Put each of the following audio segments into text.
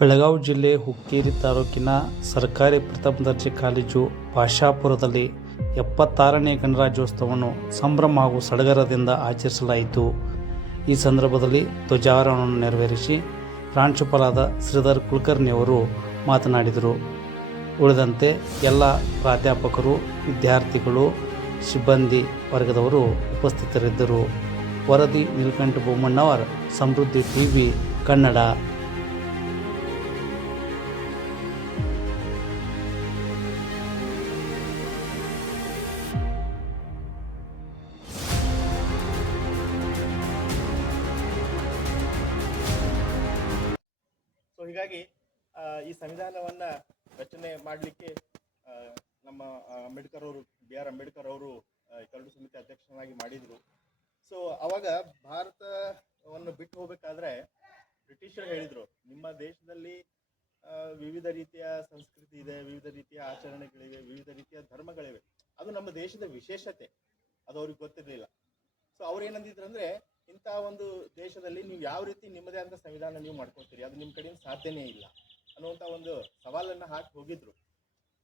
ಬೆಳಗಾವಿ ಜಿಲ್ಲೆ ಹುಕ್ಕೇರಿ ತಾಲೂಕಿನ ಸರ್ಕಾರಿ ಪ್ರಥಮ ದರ್ಜೆ ಕಾಲೇಜು ಭಾಷಾಪುರದಲ್ಲಿ 76ನೇ ಗಣರಾಜ್ಯೋತ್ಸವವನ್ನು ಸಂಭ್ರಮ ಹಾಗೂ ಸಡಗರದಿಂದ ಆಚರಿಸಲಾಯಿತು. ಈ ಸಂದರ್ಭದಲ್ಲಿ ಧ್ವಜಾರೋಹಣವನ್ನು ನೆರವೇರಿಸಿ ಪ್ರಾಂಶುಪಾಲರಾದ ಶ್ರೀಧರ್ ಕುಲಕರ್ಣಿಯವರು ಮಾತನಾಡಿದರು. ಉಳಿದಂತೆ ಎಲ್ಲ ಪ್ರಾಧ್ಯಾಪಕರು, ವಿದ್ಯಾರ್ಥಿಗಳು, ಸಿಬ್ಬಂದಿ ವರ್ಗದವರು ಉಪಸ್ಥಿತರಿದ್ದರು. ವರದಿ ನೀಲಕಂಠ ಬೋಮಣ್ಣವರ್, ಸಮೃದ್ಧಿ ಟಿವಿ ಕನ್ನಡ. ಹೀಗಾಗಿ ಈ ಸಂವಿಧಾನವನ್ನ ರಚನೆ ಮಾಡಲಿಕ್ಕೆ ನಮ್ಮ ಅಂಬೇಡ್ಕರ್ ಅವರು, BR ಅಂಬೇಡ್ಕರ್ ಅವರು ಕರಡು ಸಮಿತಿ ಅಧ್ಯಕ್ಷನಾಗಿ ಮಾಡಿದ್ರು. ಸೊ ಅವಾಗ ಭಾರತವನ್ನು ಬಿಟ್ಟು ಹೋಗ್ಬೇಕಾದ್ರೆ ಬ್ರಿಟಿಷರು ಹೇಳಿದ್ರು, ನಿಮ್ಮ ದೇಶದಲ್ಲಿ ವಿವಿಧ ರೀತಿಯ ಸಂಸ್ಕೃತಿ ಇದೆ, ವಿವಿಧ ರೀತಿಯ ಆಚರಣೆಗಳಿವೆ, ವಿವಿಧ ರೀತಿಯ ಧರ್ಮಗಳಿವೆ, ಅದು ನಮ್ಮ ದೇಶದ ವಿಶೇಷತೆ, ಅದು ಅವ್ರಿಗೆ ಗೊತ್ತಿರಲಿಲ್ಲ. ಸೊ ಅವ್ರು ಏನಂದಿದ್ರು ಅಂದ್ರೆ, ಇಂಥ ಒಂದು ದೇಶದಲ್ಲಿ ನೀವು ಯಾವ ರೀತಿ ನಿಮ್ಮದೇ ಆದ ಸಂವಿಧಾನ ನೀವು ಮಾಡ್ಕೊಳ್ತೀರಿ, ಅದು ನಿಮ್ಮ ಕಡೆಯಿಂದ ಸಾಧ್ಯನೇ ಇಲ್ಲ ಅನ್ನುವಂಥ ಒಂದು ಸವಾಲನ್ನು ಹಾಕಿ ಹೋಗಿದ್ರು.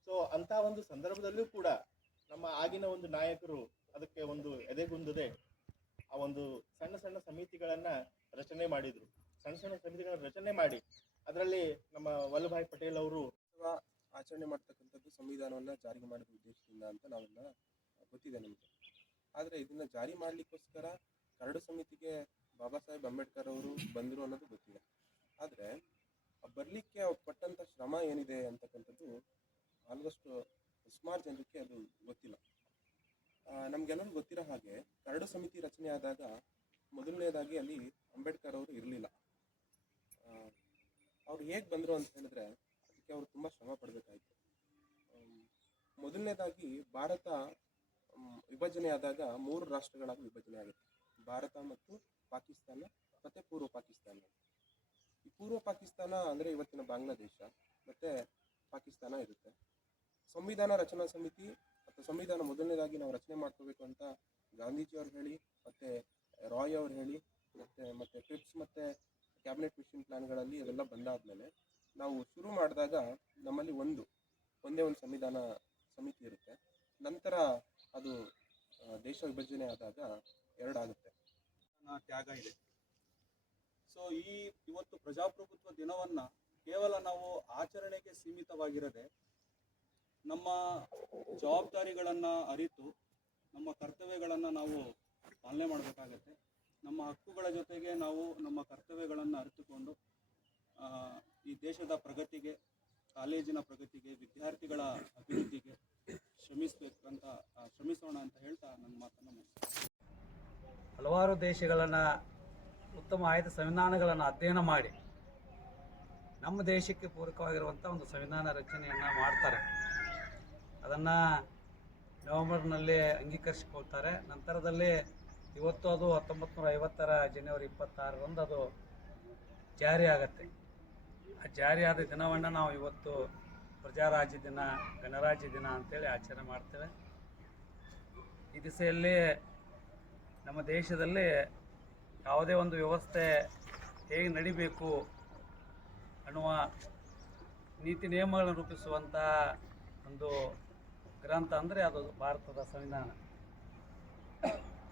ಸೊ ಅಂಥ ಒಂದು ಸಂದರ್ಭದಲ್ಲೂ ಕೂಡ ನಮ್ಮ ಆಗಿನ ಒಂದು ನಾಯಕರು ಅದಕ್ಕೆ ಒಂದು ಎದೆಗುಂದದೆ ಆ ಒಂದು ಸಣ್ಣ ಸಣ್ಣ ಸಮಿತಿಗಳನ್ನು ರಚನೆ ಮಾಡಿದರು. ಸಣ್ಣ ಸಣ್ಣ ಸಮಿತಿಗಳನ್ನು ರಚನೆ ಮಾಡಿ ಅದರಲ್ಲಿ ನಮ್ಮ ವಲ್ಲಭಾಯ್ ಪಟೇಲ್ ಅವರು ಆಚರಣೆ ಮಾಡ್ತಕ್ಕಂಥದ್ದು ಸಂವಿಧಾನವನ್ನು ಜಾರಿಗೆ ಮಾಡಿದ ಉದ್ದೇಶದಿಂದ ಅಂತ ನಾವೆಲ್ಲ ಗೊತ್ತಿದೆ ನಮಗೆ. ಆದರೆ ಇದನ್ನು ಜಾರಿ ಮಾಡಲಿಕ್ಕೋಸ್ಕರ ಕರಡು ಸಮಿತಿಗೆ ಬಾಬಾ ಸಾಹೇಬ್ ಅಂಬೇಡ್ಕರ್ ಅವರು ಬಂದರು ಅನ್ನೋದು ಗೊತ್ತಿದೆ. ಆದರೆ ಬರಲಿಕ್ಕೆ ಪಟ್ಟಂಥ ಶ್ರಮ ಏನಿದೆ ಅಂತಕ್ಕಂಥದ್ದು ಆಲ್ಮೋಸ್ಟ್ ಸುಮಾರು ಜನರಿಗೆ ಅದು ಗೊತ್ತಿಲ್ಲ. ನಮಗೆಲ್ಲರೂ ಗೊತ್ತಿರೋ ಹಾಗೆ ಕರಡು ಸಮಿತಿ ರಚನೆ ಆದಾಗ ಮೊದಲನೇದಾಗಿ ಅಲ್ಲಿ ಅಂಬೇಡ್ಕರ್ ಅವರು ಇರಲಿಲ್ಲ. ಅವ್ರು ಹೇಗೆ ಬಂದರು ಅಂತ ಹೇಳಿದ್ರೆ ಅದಕ್ಕೆ ಅವರು ತುಂಬ ಶ್ರಮ ಪಡಬೇಕಾಯಿತು. ಮೊದಲನೇದಾಗಿ ಭಾರತ ವಿಭಜನೆ ಆದಾಗ 3 ರಾಷ್ಟ್ರಗಳಾಗಿ ವಿಭಜನೆ ಆಗುತ್ತೆ. ಭಾರತ ಮತ್ತು ಪಾಕಿಸ್ತಾನ ಮತ್ತು ಪೂರ್ವ ಪಾಕಿಸ್ತಾನ. ಈ ಪೂರ್ವ ಪಾಕಿಸ್ತಾನ ಅಂದರೆ ಇವತ್ತಿನ ಬಾಂಗ್ಲಾದೇಶ ಮತ್ತು ಪಾಕಿಸ್ತಾನ ಇರುತ್ತೆ. ಸಂವಿಧಾನ ರಚನಾ ಸಮಿತಿ ಮತ್ತು ಸಂವಿಧಾನ ಮೊದಲನೇದಾಗಿ ನಾವು ರಚನೆ ಮಾಡ್ಕೋಬೇಕು ಅಂತ ಗಾಂಧೀಜಿಯವ್ರು ಹೇಳಿ, ಮತ್ತು ರಾಯ್ ಅವ್ರು ಹೇಳಿ, ಮತ್ತು ಕ್ರಿಪ್ಸ್ ಮತ್ತು ಕ್ಯಾಬಿನೆಟ್ ಮಿಷನ್ ಪ್ಲಾನ್ಗಳಲ್ಲಿ ಅದೆಲ್ಲ ಬಂದಾದಮೇಲೆ ನಾವು ಶುರು ಮಾಡಿದಾಗ ನಮ್ಮಲ್ಲಿ ಒಂದೇ ಒಂದು ಸಂವಿಧಾನ ಸಮಿತಿ ಇರುತ್ತೆ. ನಂತರ ಅದು ದೇಶ ವಿಭಜನೆ ಆದಾಗ 2 ಆಗುತ್ತೆ. ತ್ಯಾಗ ಇದೆ. ಸೊ ಇವತ್ತು ಪ್ರಜಾಪ್ರಭುತ್ವ ದಿನವನ್ನು ಕೇವಲ ನಾವು ಆಚರಣೆಗೆ ಸೀಮಿತವಾಗಿರದೆ ನಮ್ಮ ಜವಾಬ್ದಾರಿಗಳನ್ನು ಅರಿತು ನಮ್ಮ ಕರ್ತವ್ಯಗಳನ್ನು ನಾವು ಪಾಲನೆ ಮಾಡಬೇಕಾಗತ್ತೆ. ನಮ್ಮ ಹಕ್ಕುಗಳ ಜೊತೆಗೆ ನಾವು ನಮ್ಮ ಕರ್ತವ್ಯಗಳನ್ನು ಅರಿತುಕೊಂಡು ಈ ದೇಶದ ಪ್ರಗತಿಗೆ, ಕಾಲೇಜಿನ ಪ್ರಗತಿಗೆ, ವಿದ್ಯಾರ್ಥಿಗಳ ಅಭಿವೃದ್ಧಿಗೆ ಶ್ರಮಿಸೋಣ ಅಂತ ಹೇಳ್ತಾ ನನ್ನ ಮಾತನ್ನು ಮುಗಿಸ್ತೇನೆ. ಹಲವಾರು ದೇಶಗಳನ್ನು ಉತ್ತಮ ಆಯ್ದ ಸಂವಿಧಾನಗಳನ್ನು ಅಧ್ಯಯನ ಮಾಡಿ ನಮ್ಮ ದೇಶಕ್ಕೆ ಪೂರಕವಾಗಿರುವಂಥ ಒಂದು ಸಂವಿಧಾನ ರಚನೆಯನ್ನು ಮಾಡ್ತಾರೆ. ಅದನ್ನು ನವೆಂಬರ್ನಲ್ಲಿ ಅಂಗೀಕರಿಸಿಕೊಳ್ತಾರೆ. ನಂತರದಲ್ಲಿ ಇವತ್ತು ಅದು 1950ರ ಜನವರಿ 26ರಂದು ಅದು ಜಾರಿ ಆಗುತ್ತೆ. ಆ ಜಾರಿಯಾದ ದಿನವನ್ನು ನಾವು ಇವತ್ತು ಪ್ರಜಾರಾಜ್ಯ ದಿನ, ಗಣರಾಜ್ಯ ದಿನ ಅಂತೇಳಿ ಆಚರಣೆ ಮಾಡ್ತೇವೆ. ಈ ದಿಸೆಯಲ್ಲಿ ನಮ್ಮ ದೇಶದಲ್ಲಿ ಯಾವುದೇ ಒಂದು ವ್ಯವಸ್ಥೆ ಹೇಗೆ ನಡಿಬೇಕು ಅನ್ನುವ ನೀತಿ ನಿಯಮಗಳನ್ನು ರೂಪಿಸುವಂಥ ಒಂದು ಗ್ರಂಥ ಅಂದರೆ ಅದು ಭಾರತದ ಸಂವಿಧಾನ.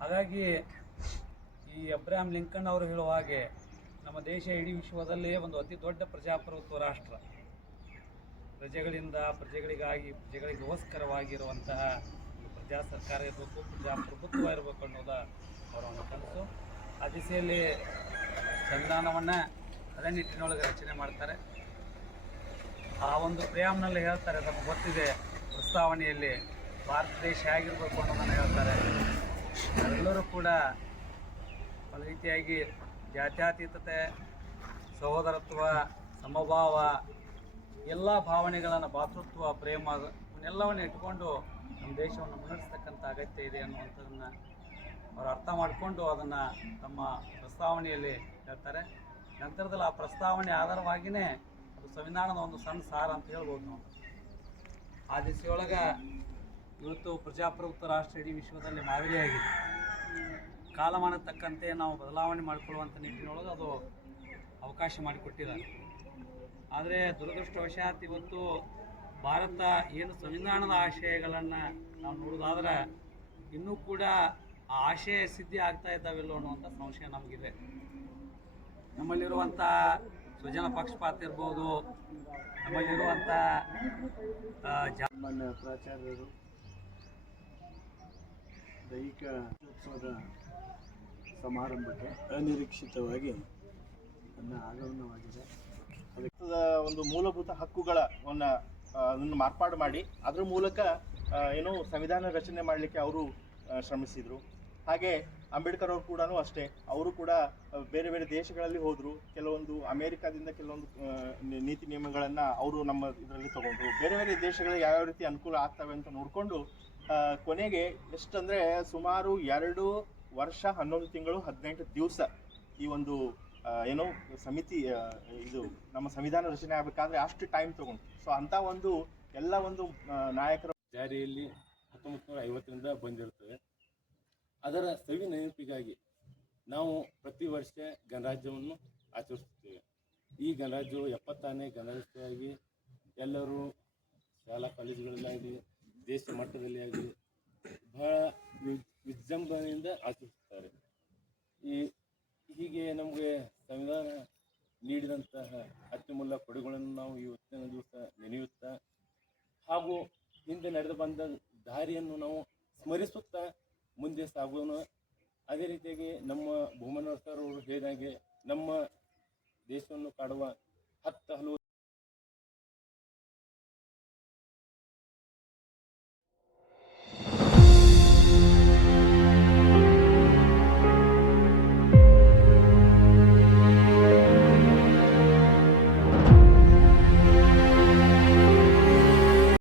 ಹಾಗಾಗಿ ಈ ಅಬ್ರಹಾಂ ಲಿಂಕನ್ ಅವರು ಹೇಳುವ ಹಾಗೆ ನಮ್ಮ ದೇಶ ಇಡೀ ವಿಶ್ವದಲ್ಲಿ ಒಂದು ಅತಿ ದೊಡ್ಡ ಪ್ರಜಾಪ್ರಭುತ್ವ ರಾಷ್ಟ್ರ. ಪ್ರಜೆಗಳಿಂದ, ಪ್ರಜೆಗಳಿಗಾಗಿ, ಪ್ರಜೆಗಳಿಗೋಸ್ಕರವಾಗಿರುವಂತಹ ಪ್ರಜಾ ಸರ್ಕಾರ ಇರಬೇಕು, ಪ್ರಜಾಪ್ರಭುತ್ವ ಇರಬೇಕು ಅನ್ನೋದು ಅವರ ಒಂದು ಕನಸು. ಆ ದಿಸೆಯಲ್ಲಿ ಸಂವಿಧಾನವನ್ನು ಅದೇ ನಿಟ್ಟಿನೊಳಗೆ ರಚನೆ ಮಾಡ್ತಾರೆ. ಆ ಒಂದು ಪ್ರಿಯಾಂನಲ್ಲಿ ಹೇಳ್ತಾರೆ, ನಮಗೆ ಗೊತ್ತಿದೆ ಪ್ರಸ್ತಾವನೆಯಲ್ಲಿ ಭಾರತ ದೇಶ ಹೇಗಿರಬೇಕು ಅನ್ನೋದನ್ನು ಹೇಳ್ತಾರೆ. ಎಲ್ಲರೂ ಕೂಡ ಒಂದು ರೀತಿಯಾಗಿ ಜಾತ್ಯತೀತತೆ, ಸಹೋದರತ್ವ, ಸಮಭಾವ, ಎಲ್ಲ ಭಾವನೆಗಳನ್ನು, ಭಾತೃತ್ವ, ಪ್ರೇಮ ಇವನ್ನೆಲ್ಲವನ್ನು ಇಟ್ಕೊಂಡು ನಮ್ಮ ದೇಶವನ್ನು ಮುನ್ನಡೆಸ್ತಕ್ಕಂಥ ಅಗತ್ಯ ಇದೆ ಅನ್ನುವಂಥದ್ದನ್ನು ಅವರು ಅರ್ಥ ಮಾಡಿಕೊಂಡು ಅದನ್ನು ತಮ್ಮ ಪ್ರಸ್ತಾವನೆಯಲ್ಲಿ ಹೇಳ್ತಾರೆ. ನಂತರದಲ್ಲಿ ಆ ಪ್ರಸ್ತಾವನೆ ಆಧಾರವಾಗಿಯೇ ಅದು ಸಂವಿಧಾನದ ಒಂದು ಸಣ್ಣ ಸಾರ ಅಂತ ಹೇಳ್ಬೋದು ನಾವು. ಆ ದಿಸೆಯೊಳಗೆ ಇವತ್ತು ಪ್ರಜಾಪ್ರಭುತ್ವ ರಾಷ್ಟ್ರ ಇಡೀ ವಿಶ್ವದಲ್ಲಿ ಮಾದರಿಯಾಗಿದೆ. ಕಾಲಮಾನ ತಕ್ಕಂತೆ ನಾವು ಬದಲಾವಣೆ ಮಾಡಿಕೊಳ್ಳುವಂಥ ನಿಟ್ಟಿನೊಳಗೆ ಅದು ಅವಕಾಶ ಮಾಡಿಕೊಟ್ಟಿದ್ದಾರೆ. ಆದರೆ ದುರದೃಷ್ಟವಶಾತ್ ಇವತ್ತು ಭಾರತ ಏನು ಸಂವಿಧಾನದ ಆಶಯಗಳನ್ನು ನಾವು ನೋಡೋದಾದ್ರೆ ಇನ್ನೂ ಕೂಡ ಆ ಆಶಯ ಸಿದ್ಧಿ ಆಗ್ತಾ ಇದ್ದಾವಿಲ್ಲೋ ಅನ್ನುವಂಥ ಸಂಶಯ ನಮಗಿದೆ. ನಮ್ಮಲ್ಲಿರುವಂಥ ಸ್ವಜನ ಪಕ್ಷಪಾತ ಇರ್ಬೋದು, ನಮ್ಮಲ್ಲಿರುವಂಥ ಸಾಮಾನ್ಯ ಪ್ರಾಚಾರ್ಯರು ದೈಹಿಕ ಉತ್ಸವದ ಸಮಾರಂಭಕ್ಕೆ ಅನಿರೀಕ್ಷಿತವಾಗಿ ನನ್ನ ಆಗಮನವಾಗಿದೆ. ಭಾರತದ ಒಂದು ಮೂಲಭೂತ ಅದನ್ನು ಮಾರ್ಪಾಡು ಮಾಡಿ ಅದರ ಮೂಲಕ ಏನು ಸಂವಿಧಾನ ರಚನೆ ಮಾಡಲಿಕ್ಕೆ ಅವರು ಶ್ರಮಿಸಿದರು. ಹಾಗೆ ಅಂಬೇಡ್ಕರ್ ಅವರು ಕೂಡ ಅಷ್ಟೇ, ಅವರು ಕೂಡ ಬೇರೆ ಬೇರೆ ದೇಶಗಳಲ್ಲಿ ಹೋದರು. ಕೆಲವೊಂದು ಅಮೇರಿಕಾದಿಂದ ಕೆಲವೊಂದು ನೀತಿ ನಿಯಮಗಳನ್ನು ಅವರು ನಮ್ಮ ಇದರಲ್ಲಿ ತಗೊಂಡ್ರು. ಬೇರೆ ಬೇರೆ ದೇಶಗಳಿಗೆ ಯಾವ್ಯಾವ ರೀತಿ ಅನುಕೂಲ ಆಗ್ತವೆ ಅಂತ ನೋಡಿಕೊಂಡು ಕೊನೆಗೆ ಎಷ್ಟಂದರೆ ಸುಮಾರು 2 ವರ್ಷ 11 ತಿಂಗಳು 18 ದಿವಸ ಈ ಒಂದು ಏನೋ ಸಮಿತಿ ಇದು ನಮ್ಮ ಸಂವಿಧಾನ ರಚನೆ ಆಗಬೇಕಾದ್ರೆ ಅಷ್ಟು ಟೈಮ್ ತಗೊಂಡು. ಸೊ ಅಂಥ ಒಂದು ಎಲ್ಲ ಒಂದು ನಾಯಕರ ಜಾರಿಯಲ್ಲಿ 1950ರಿಂದ ಬಂದಿರುತ್ತದೆ. ಅದರ ಸವಿ ನೆನಪಿಗಾಗಿ ನಾವು ಪ್ರತಿ ವರ್ಷ ಗಣರಾಜ್ಯವನ್ನು ಆಚರಿಸುತ್ತೇವೆ. ಈ ಗಣರಾಜ್ಯವು 70ನೇ ಗಣರಾಜ್ಯವಾಗಿ ಎಲ್ಲರೂ ಶಾಲಾ ಕಾಲೇಜುಗಳಲ್ಲಾಗಲಿ ದೇಶ ಮಟ್ಟದಲ್ಲಿ ಆಗಲಿ ಬಹಳ ವಿಜೃಂಭಣೆಯಿಂದ ಆಚರಿಸುತ್ತಾರೆ. ಹೀಗೆ ನಮಗೆ ಸಂವಿಧಾನ ನೀಡಿದಂತಹ ಅತ್ಯಮೂಲ್ಯ ಕೊಡುಗಳನ್ನು ನಾವು ಇವತ್ತಿನ ದಿವಸ ನೆನೆಯುತ್ತಾ ಹಾಗೂ ಹಿಂದೆ ನಡೆದು ಬಂದ ದಾರಿಯನ್ನು ನಾವು ಸ್ಮರಿಸುತ್ತಾ ಮುಂದೆ ಸಾಗೋಣ. ಅದೇ ರೀತಿಯಾಗಿ ನಮ್ಮ ಭೂಮನವರ್ ಸರ್ ಅವರು ಹೇಳಿದಾಗೆ ನಮ್ಮ ದೇಶವನ್ನು ಕಾಡುವ 10 ಹಲವು